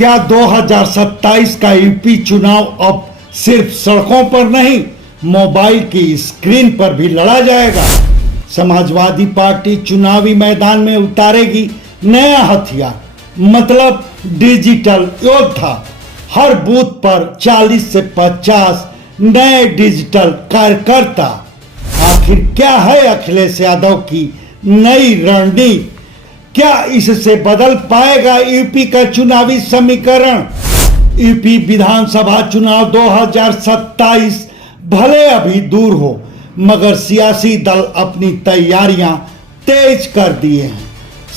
क्या 2027 का यूपी चुनाव अब सिर्फ सड़कों पर नहीं, मोबाइल की स्क्रीन पर भी लड़ा जाएगा? समाजवादी पार्टी चुनावी मैदान में उतारेगी नया हथियार, मतलब डिजिटल योद्धा। हर बूथ पर 40 से 50 नए डिजिटल कार्यकर्ता। आखिर क्या है अखिलेश यादव की नई रणनीति? क्या इससे बदल पाएगा यूपी का चुनावी समीकरण? यूपी विधानसभा चुनाव 2027 भले अभी दूर हो, मगर सियासी दल अपनी तैयारियां तेज कर दिए हैं।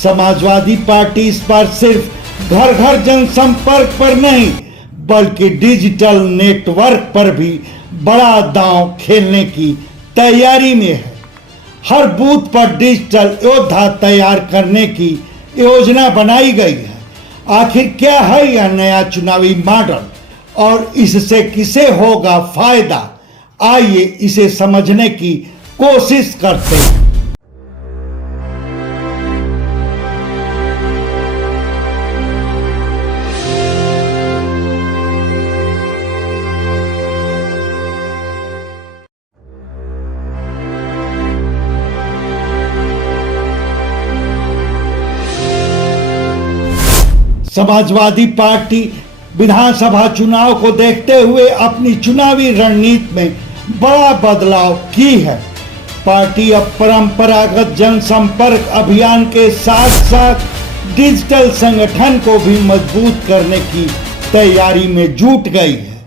समाजवादी पार्टी इस बार सिर्फ घर घर जनसंपर्क पर नहीं, बल्कि डिजिटल नेटवर्क पर भी बड़ा दांव खेलने की तैयारी में है। हर बूथ पर डिजिटल योद्धा तैयार करने की योजना बनाई गई है। आखिर क्या है यह नया चुनावी मॉडल और इससे किसे होगा फायदा? आइए इसे समझने की कोशिश करते हैं। समाजवादी पार्टी विधानसभा चुनाव को देखते हुए अपनी चुनावी रणनीति में बड़ा बदलाव की है। पार्टी अब परंपरागत जनसंपर्क अभियान के साथ साथ डिजिटल संगठन को भी मजबूत करने की तैयारी में जुट गई है।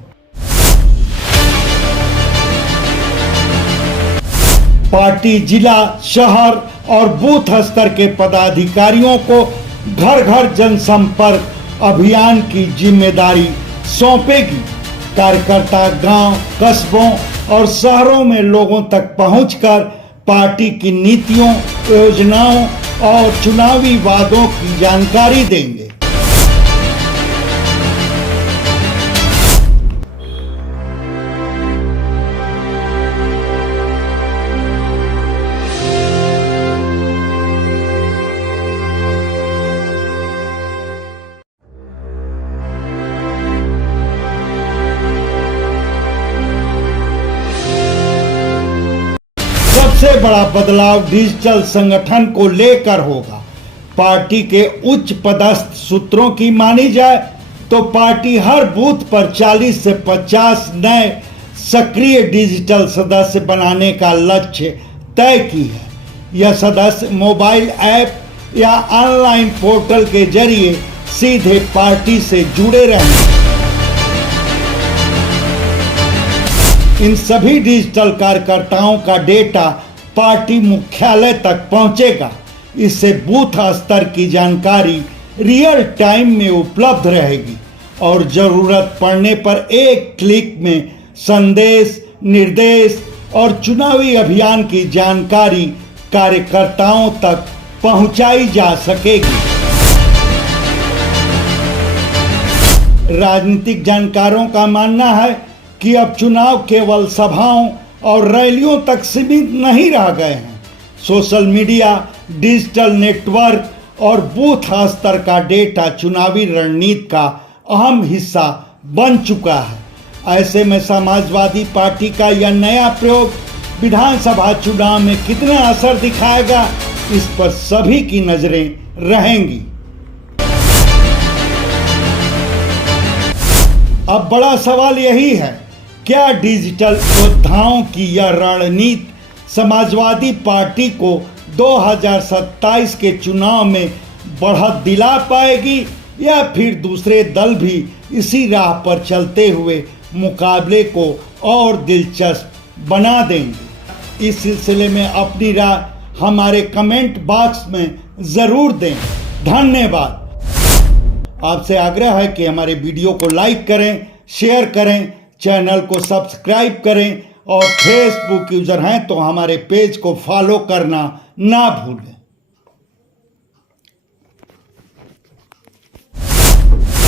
पार्टी जिला, शहर और बूथ स्तर के पदाधिकारियों को घर घर जनसंपर्क अभियान की जिम्मेदारी सौंपेगी। कार्यकर्ता गांव, कस्बों और शहरों में लोगों तक पहुंचकर पार्टी की नीतियों, योजनाओं और चुनावी वादों की जानकारी देंगे। सबसे बड़ा बदलाव डिजिटल संगठन को लेकर होगा। पार्टी के उच्च पदस्थ सूत्रों की मानी जाए तो पार्टी हर बूथ पर 40 से 50 नए सक्रिय डिजिटल सदस्य बनाने का लक्ष्य तय की है। यह सदस्य मोबाइल ऐप या ऑनलाइन पोर्टल के जरिए सीधे पार्टी से जुड़े रहेंगे। इन सभी डिजिटल कार्यकर्ताओं का डेटा पार्टी मुख्यालय तक पहुंचेगा। इससे बूथ स्तर की जानकारी रियल टाइम में उपलब्ध रहेगी और जरूरत पड़ने पर एक क्लिक में संदेश, निर्देश और चुनावी अभियान की जानकारी कार्यकर्ताओं तक पहुंचाई जा सकेगी। राजनीतिक जानकारों का मानना है कि अब चुनाव केवल सभाओं और रैलियों तक सीमित नहीं रह गए हैं। सोशल मीडिया, डिजिटल नेटवर्क और बूथ स्तर का डेटा चुनावी रणनीति का अहम हिस्सा बन चुका है। ऐसे में समाजवादी पार्टी का यह नया प्रयोग विधानसभा चुनाव में कितना असर दिखाएगा, इस पर सभी की नजरें रहेंगी। अब बड़ा सवाल यही है, क्या डिजिटल योद्धाओं की यह रणनीति समाजवादी पार्टी को 2027 के चुनाव में बढ़त दिला पाएगी या फिर दूसरे दल भी इसी राह पर चलते हुए मुकाबले को और दिलचस्प बना देंगे? इस सिलसिले में अपनी राय हमारे कमेंट बॉक्स में ज़रूर दें। धन्यवाद। आपसे आग्रह है कि हमारे वीडियो को लाइक करें, शेयर करें, चैनल को सब्सक्राइब करें और फेसबुक यूजर हैं तो हमारे पेज को फॉलो करना ना भूलें।